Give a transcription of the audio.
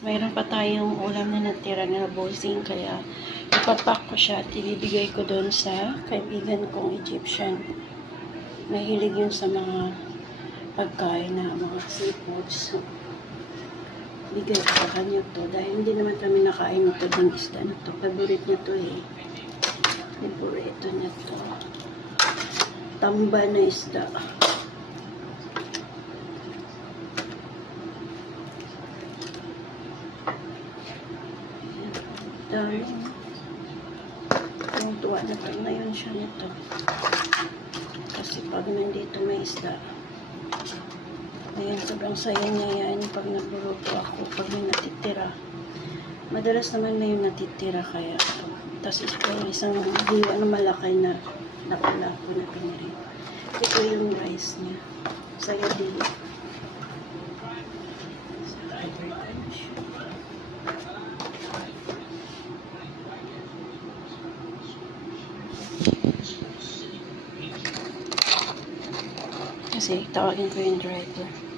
mayroon pa tayong ulam na natira na bossing, kaya ipapak ko siya at ibibigay ko doon sa kaibigan kong Egyptian. Mahilig yun sa mga pagkain na mga seafoods. Bigay ko sa kanya to dahil hindi naman kami nakain ito ng isda na to. Favorite niya to eh. Favorite niya to. Tamba na isda. Dami. Yung tuwa na pag ngayon siya nito. Kasi pag nandito may isda. Ayan, sobrang saya niya yan pag nagluluto ako, pag may natitira. Madalas naman may natitira kaya ito. Tapos ito yung isang diwa na malaki na lapo-lapo na pinirin. Ito yung rice niya. Saya din. Kasi tawagin ko yung driver.